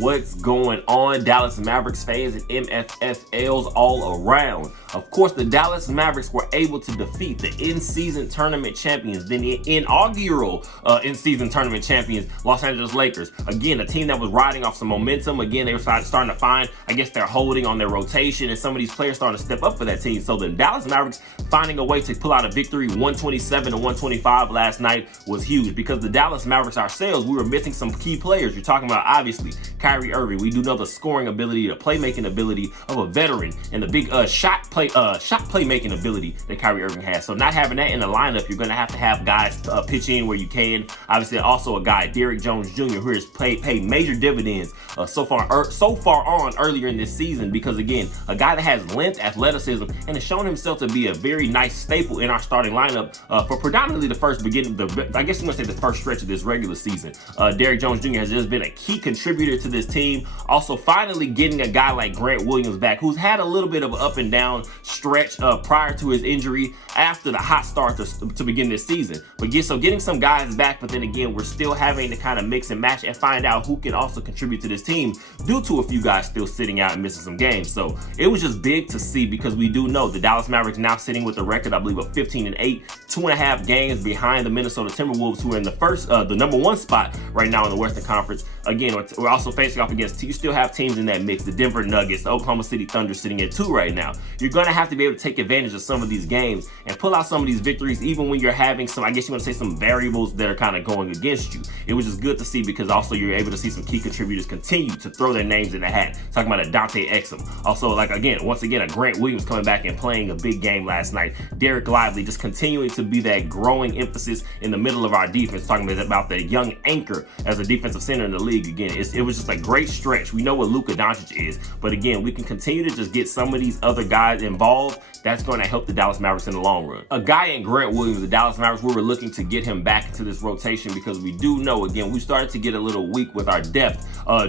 What's going on, Dallas Mavericks fans and MFFLs all around? Of course, the Dallas Mavericks were able to defeat the in-season tournament champions, then the inaugural in-season tournament champions, Los Angeles Lakers. Again, a team that was riding off some momentum. Again, they were starting to find, I guess, their holding on their rotation, and some of these players starting to step up for that team. So the Dallas Mavericks finding a way to pull out a victory, 127 to 125 last night, was huge, because the Dallas Mavericks ourselves, we were missing some key players. You're talking about, obviously, Kyrie Irving. We do know the scoring ability, the playmaking ability of a veteran, and the big shot playmaking ability that Kyrie Irving has. So not having that in the lineup, you're going to have guys pitch in where you can. Obviously, also a guy, Derrick Jones Jr., who has paid major dividends so far on earlier in this season, because again, a guy that has length, athleticism, and has shown himself to be a very nice staple in our starting lineup for predominantly the first I guess you want to say the first stretch of this regular season. Derrick Jones Jr. has just been a key contributor to this team. Also, finally getting a guy like Grant Williams back, who's had a little bit of an up and down stretch prior to his injury after the hot start to begin this season. But getting some guys back, but then again, we're still having to kind of mix and match and find out who can also contribute to this team due to a few guys still sitting out and missing some games. So it was just big to see, because we do know the Dallas Mavericks now sitting with a record, I believe, of 15-8, 2.5 games behind the Minnesota Timberwolves, who are in the number one spot right now in the Western Conference. Again, we're also facing off against, you still have teams in that mix, the Denver Nuggets, the Oklahoma City Thunder sitting at 2 right now. You're going to have to be able to take advantage of some of these games and pull out some of these victories, even when you're having some, I guess you want to say, some variables that are kind of going against you. It was just good to see, because also you're able to see some key contributors continue to throw their names in the hat. Talking about a Dante Exum. Also, once again, a Grant Williams coming back and playing a big game last night. Derek Lively just continuing to be that growing emphasis in the middle of our defense. Talking about the young anchor as a defensive center in the league. Again, it was just a great stretch. We know what Luka Doncic is, but again, we can continue to just get some of these other guys involved. That's going to help the Dallas Mavericks in the long run. A guy in Grant Williams, the Dallas Mavericks, we were looking to get him back into this rotation, because we do know, again, we started to get a little weak with our depth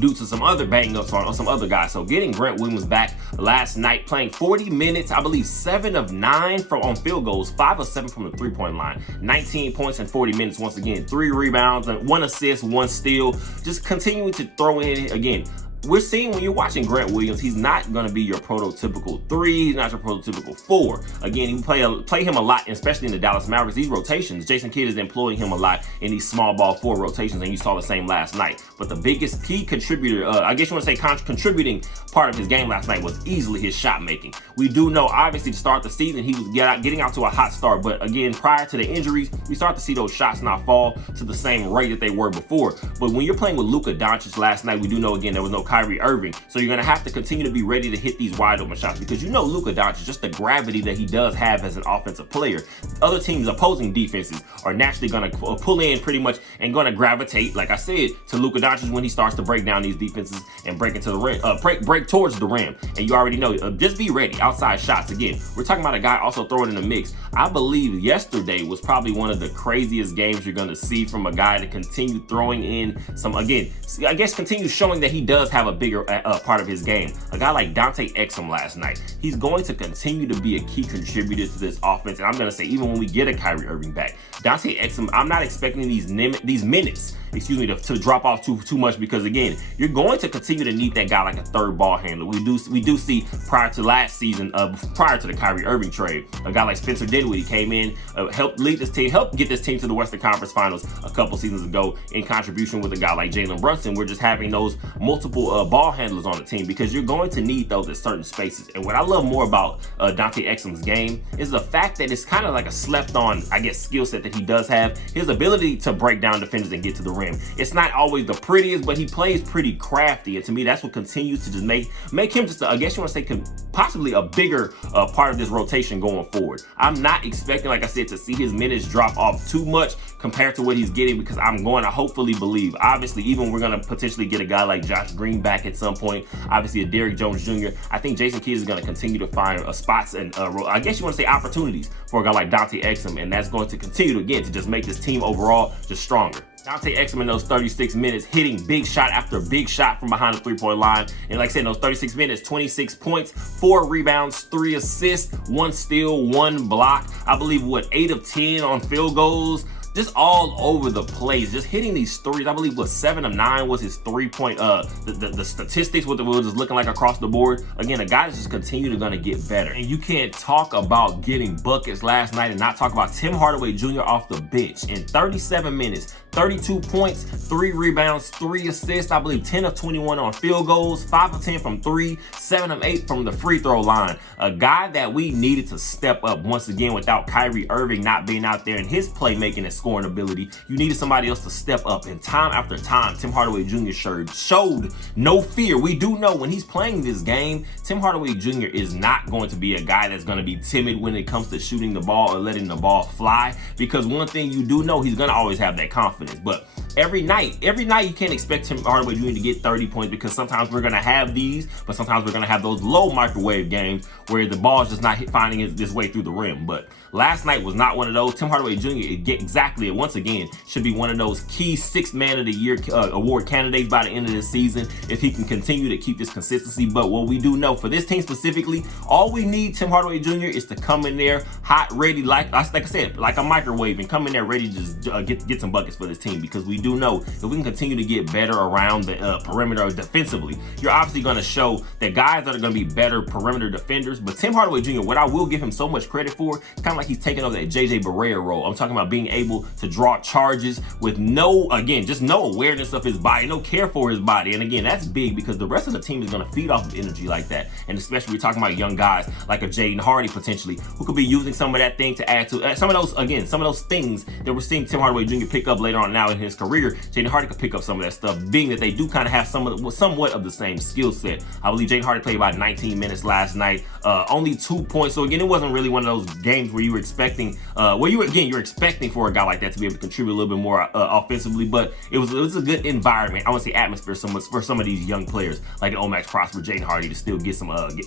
due to some other bang-ups on some other guys. So getting Grant Williams back last night, playing 40 minutes, I believe 7 of 9 on field goals, 5 of 7 from the three-point line, 19 points in 40 minutes once again, 3 rebounds, 1 assist, 1 steal, just continuing to throw in, again, we're seeing when you're watching Grant Williams, he's not going to be your prototypical 3. He's not your prototypical 4. Again, you play him a lot, especially in the Dallas Mavericks. These rotations, Jason Kidd is employing him a lot in these small ball 4 rotations, and you saw the same last night. But the biggest key contributor, I guess you want to say contributing part of his game last night, was easily his shot making. We do know, obviously, to start the season, he was getting out to a hot start. But again, prior to the injuries, we start to see those shots not fall to the same rate that they were before. But when you're playing with Luka Doncic last night, we do know, again, there was no Kyrie Irving. So you're going to have to continue to be ready to hit these wide open shots, because you know Luka Doncic, just the gravity that he does have as an offensive player. Other teams, opposing defenses, are naturally going to pull in pretty much and going to gravitate, like I said, to Luka Doncic when he starts to break down these defenses and break into the rim, break towards the rim. And you already know, just be ready. Outside shots. Again, we're talking about a guy also throwing in the mix. I believe yesterday was probably one of the craziest games you're going to see from a guy to continue throwing in some, again, I guess continue showing that he does have a bigger part of his game. A guy like Dante Exum last night, he's going to continue to be a key contributor to this offense. And I'm going to say, even when we get a Kyrie Irving back, Dante Exum, I'm not expecting these minutes, to drop off too much, because again, you're going to continue to need that guy like a third ball handler. We do see prior to last season, prior to the Kyrie Irving trade, a guy like Spencer Dinwiddie came in, helped lead this team, helped get this team to the Western Conference Finals a couple seasons ago in contribution with a guy like Jalen Brunson. We're just having those multiple ball handlers on the team, because you're going to need those at certain spaces. And what I love more about Dante Exum's game is the fact that it's kind of like a slept on, I guess, skill set that he does have. His ability to break down defenders and get to the rim. It's not always the prettiest, but he plays pretty crafty, and to me, that's what continues to just make him just, I guess you want to say, possibly a bigger part of this rotation going forward. I'm not expecting, like I said, to see his minutes drop off too much compared to what he's getting, because I'm going to hopefully believe, obviously, even we're going to potentially get a guy like Josh Green back at some point, obviously a Derrick Jones Jr. I think Jason Kidd is going to continue to find spots and I guess you want to say opportunities for a guy like Dante Exum, and that's going to continue to just make this team overall just stronger. Dante Exum in those 36 minutes, hitting big shot after big shot from behind the three-point line. And like I said, in those 36 minutes, 26 points, 4 rebounds, 3 assists, 1 steal, 1 block. I believe, 8 of 10 on field goals. just all over the place, just hitting these threes. I believe was 7 of 9 was his 3-point. The statistics what it was just looking like across the board. Again, a guy that's just continually gonna get better. And you can't talk about getting buckets last night and not talk about Tim Hardaway Jr. off the bench in 37 minutes. 32 points, 3 rebounds, 3 assists. I believe 10 of 21 on field goals, 5 of 10 from 3, 7 of 8 from the free throw line. A guy that we needed to step up once again without Kyrie Irving not being out there and his playmaking and scoring ability. You needed somebody else to step up. And time after time, Tim Hardaway Jr. showed no fear. We do know when he's playing this game, Tim Hardaway Jr. is not going to be a guy that's going to be timid when it comes to shooting the ball or letting the ball fly. Because one thing you do know, he's going to always have that confidence. But every night you can't expect Tim Hardaway Jr. to get 30 points because sometimes we're going to have these, but sometimes we're going to have those low microwave games where the ball is just not finding its way through the rim. But last night was not one of those. Tim Hardaway Jr. Once again, should be one of those key 6th Man of the Year award candidates by the end of this season if he can continue to keep this consistency. But what we do know for this team specifically, all we need Tim Hardaway Jr. is to come in there hot, ready, like I said, like a microwave, and come in there ready to just get some buckets for this team. Because we do know if we can continue to get better around the perimeter defensively, you're obviously going to show that guys that are going to be better perimeter defenders. But Tim Hardaway Jr., what I will give him so much credit for, kind of like he's taking over that JJ Barea role. I'm talking about being able to draw charges with just no awareness of his body, no care for his body. And again, that's big because the rest of the team is going to feed off of energy like that. And especially we're talking about young guys like a Jaden Hardy potentially, who could be using some of that thing to add to some of those things that we're seeing Tim Hardaway Jr. pick up later on now in his career. Jaden Hardy could pick up some of that stuff, being that they do kind of have somewhat of the same skill set. I believe Jaden Hardy played about 19 minutes last night, only 2 points. So again, it wasn't really one of those games where you were expecting, you're expecting for a guy like that to be able to contribute a little bit more offensively. But it was a good environment. I want to say atmosphere for some of these young players like Omax Prosper, Jaden Hardy to still get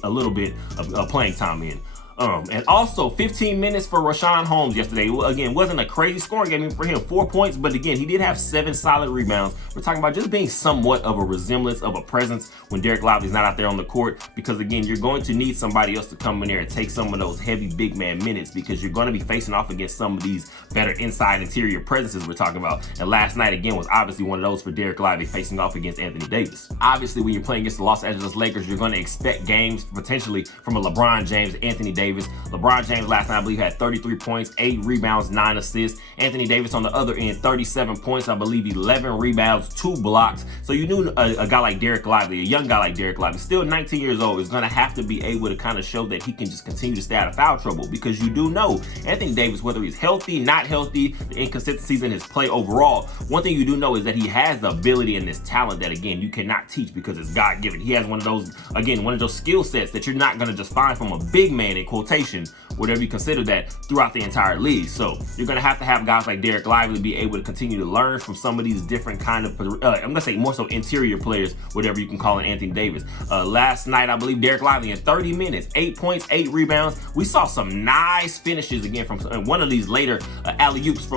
a little bit of playing time in. And also 15 minutes for Rashawn Holmes yesterday. Again, wasn't a crazy scoring game for him, 4 points, but again, he did have 7 solid rebounds. We're talking about just being somewhat of a resemblance of a presence when Derek Lively's not out there on the court, because again, you're going to need somebody else to come in there and take some of those heavy big man minutes, because you're going to be facing off against some of these better inside interior presences we're talking about. And last night again was obviously one of those for Derek Lively, facing off against Anthony Davis. Obviously, when you're playing against the Los Angeles Lakers, you're going to expect games potentially from a LeBron James, Anthony Davis. LeBron James last night, I believe, had 33 points, 8 rebounds, 9 assists. Anthony Davis on the other end, 37 points, I believe 11 rebounds, 2 blocks. So you knew a guy like Derek Lively, a young guy like Derek Lively, still 19 years old, is going to have to be able to kind of show that he can just continue to stay out of foul trouble, because you do know Anthony Davis, whether he's healthy, not healthy, the inconsistencies in his play overall, one thing you do know is that he has the ability and this talent that, again, you cannot teach because it's God-given. He has one of those skill sets that you're not going to just find from a big man, in quotation, whatever you consider that, throughout the entire league. So you're going to have guys like Derek Lively be able to continue to learn from some of these different kind of, I'm going to say more so interior players, whatever you can call it, Anthony Davis. Last night, I believe Derek Lively in 30 minutes, 8 points, 8 rebounds. We saw some nice finishes again from one of these later alley-oops,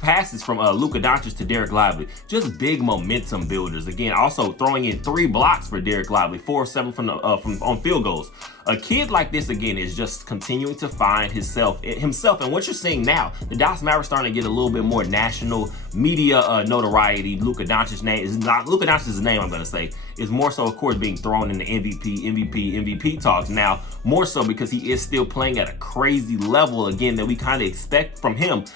passes from Luka Doncic to Derek Lively. Just big momentum builders. Again, also throwing in 3 blocks for Derek Lively, 4 of 7 from on field goals. A kid like this, again, is just continuing to find himself. And what you're seeing now, the Dallas Mavericks starting to get a little bit more national media notoriety. Luka Doncic's name, I'm going to say, is more so, of course, being thrown in the MVP talks now, more so because he is still playing at a crazy level, again, that we kind of expect from him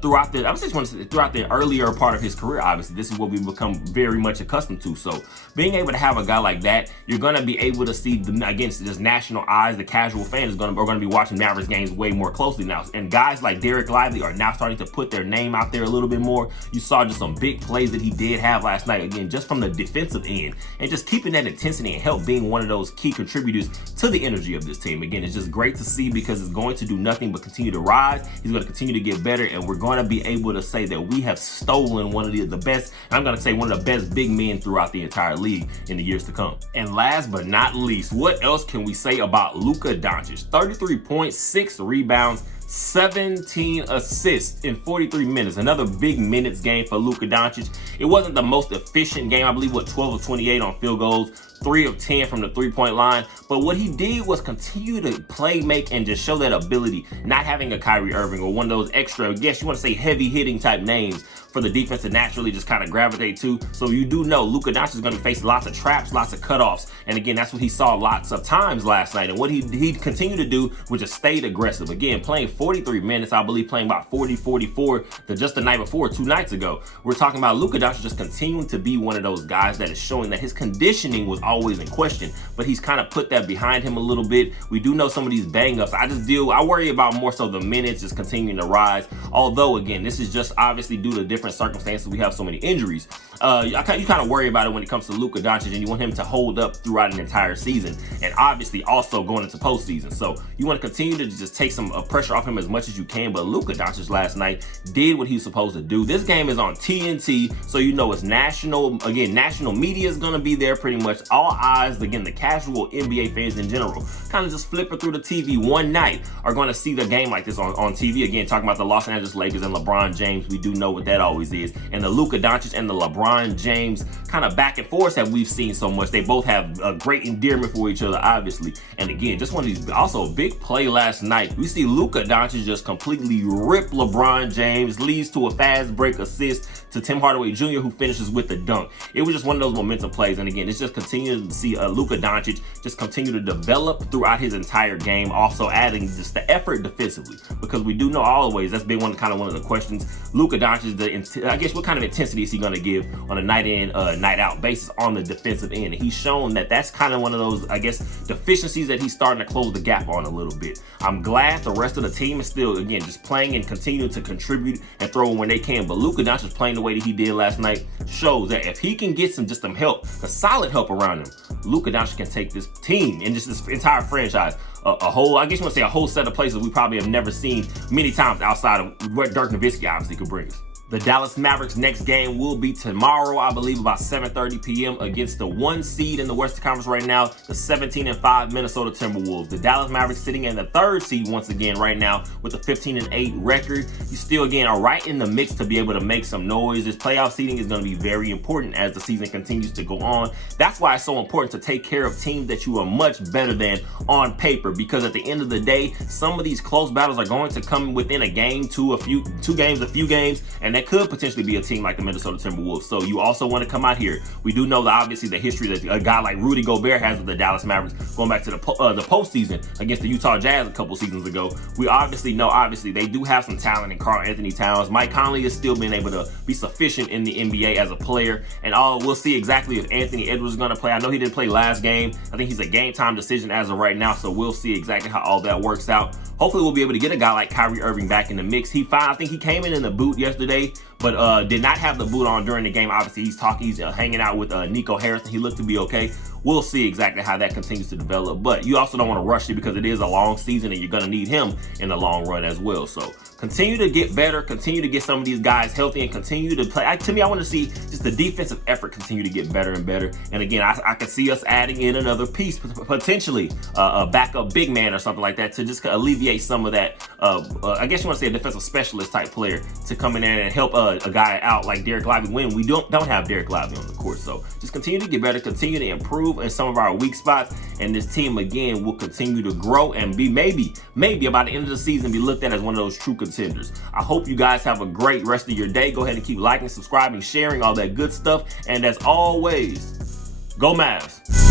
throughout the earlier part of his career. Obviously, this is what we've become very much accustomed to. So being able to have a guy like that, you're going to be able to see, against this national eyes, the casual fan are going to be watching Mavericks games way more closely now. And guys like Derek Lively are now starting to put their name out there a little bit more. You saw just some big plays that he did have last night, again, just from the defensive end, and just keeping that intensity and help being one of those key contributors to the energy of this team. Again, it's just great to see, because it's going to do nothing but continue to rise. He's going to continue to get better, and we're going to be able to say that we have stolen one of the best, and I'm going to say one of the best big men throughout the entire league in the years to come. And last but not least, what else can we say about Luka Doncic? 33 points, 6 rebounds, 17 assists in 43 minutes. Another big minutes game for Luka Doncic. It wasn't the most efficient game. I believe 12 of 28 on field goals, 3 of 10 from the three-point line. But what he did was continue to play, make, and just show that ability, not having a Kyrie Irving or one of those extra, I guess you want to say heavy hitting type names for the defense to naturally just kind of gravitate to. So you do know Luka Doncic is going to face lots of traps, lots of cutoffs. And again, that's what he saw lots of times last night. And what he continued to do was just stayed aggressive. Again, playing 43 minutes, I believe playing about 40, 44 to just the night before, 2 nights ago. We're talking about Luka Doncic just continuing to be one of those guys that is showing that his conditioning was always in question, but he's kind of put that behind him a little bit. We do know some of these bang-ups. I worry about more so the minutes just continuing to rise. Although, again, this is just obviously due to different circumstances. We have so many injuries. You kind of worry about it when it comes to Luka Doncic, and you want him to hold up throughout an entire season, and obviously also going into postseason. So you want to continue to just take some pressure off him as much as you can. But Luka Doncic last night did what he's supposed to do. This game is on TNT, so you know it's national. Again, national media is going to be there pretty much. All eyes, again, the casual NBA fans in general, kind of just flipping through the TV one night are going to see the game like this on TV. Again, talking about the Los Angeles Lakers and LeBron James, we do know what that always is. And the Luka Doncic and the LeBron James kind of back and forth that we've seen so much. They both have a great endearment for each other, obviously. And again, just one of these, also a big play last night. We see Luka Doncic just completely rip LeBron James, leads to a fast break assist to Tim Hardaway Jr., who finishes with the dunk. It was just one of those momentum plays. And again, it's just continuing to see Luka Doncic just continue to develop throughout his entire game, also adding just the effort defensively, because we do know always that's been one of the questions. Luka Doncic, I guess, what kind of intensity is he going to give on a night in, night out basis on the defensive end? And he's shown that that's kind of one of those, I guess, deficiencies that he's starting to close the gap on a little bit. I'm glad the rest of the team is still, again, just playing and continuing to contribute and throw when they can. But Luka Doncic playing the way that he did last night shows that if he can get some help, a solid help around him, Luka Doncic can take this team and just this entire franchise a whole, I guess you want to say, a whole set of places we probably have never seen many times outside of what Dirk Nowitzki obviously could bring us. The Dallas Mavericks' next game will be tomorrow, I believe, about 7:30 p.m. against the 1 seed in the Western Conference right now, the 17-5 Minnesota Timberwolves. The Dallas Mavericks sitting in the 3rd seed once again right now with a 15-8 record. You still, again, are right in the mix to be able to make some noise. This playoff seeding is going to be very important as the season continues to go on. That's why it's so important to take care of teams that you are much better than on paper, because at the end of the day, some of these close battles are going to come within a game, a few games, and that could potentially be a team like the Minnesota Timberwolves. So you also want to come out here. We do know that obviously the history that a guy like Rudy Gobert has with the Dallas Mavericks, going back to the postseason against the Utah Jazz a couple seasons ago. We obviously know, they do have some talent in Karl Anthony Towns. Mike Conley is still being able to be sufficient in the NBA as a player, and we'll see exactly if Anthony Edwards is going to play. I know he didn't play last game. I think he's a game time decision as of right now, so we'll see exactly how all that works out. Hopefully we'll be able to get a guy like Kyrie Irving back in the mix. I think he came in the boot yesterday, but did not have the boot on during the game. Obviously, he's hanging out with Nico Harrison. He looked to be okay. We'll see exactly how that continues to develop. But you also don't want to rush it because it is a long season and you're going to need him in the long run as well. So continue to get better, continue to get some of these guys healthy, and continue to play. To me, I want to see just the defensive effort continue to get better and better. And again, I can see us adding in another piece, potentially a backup big man or something like that, to just alleviate some of that, I guess you want to say a defensive specialist type player to come in there and help a guy out like Derek Lively when we don't have Derek Lively on the court. So just continue to get better, continue to improve in some of our weak spots, and this team again will continue to grow and be maybe by the end of the season be looked at as one of those true contenders. I hope you guys have a great rest of your day. Go ahead and keep liking, subscribing, sharing, all that good stuff, and as always, go Mavs.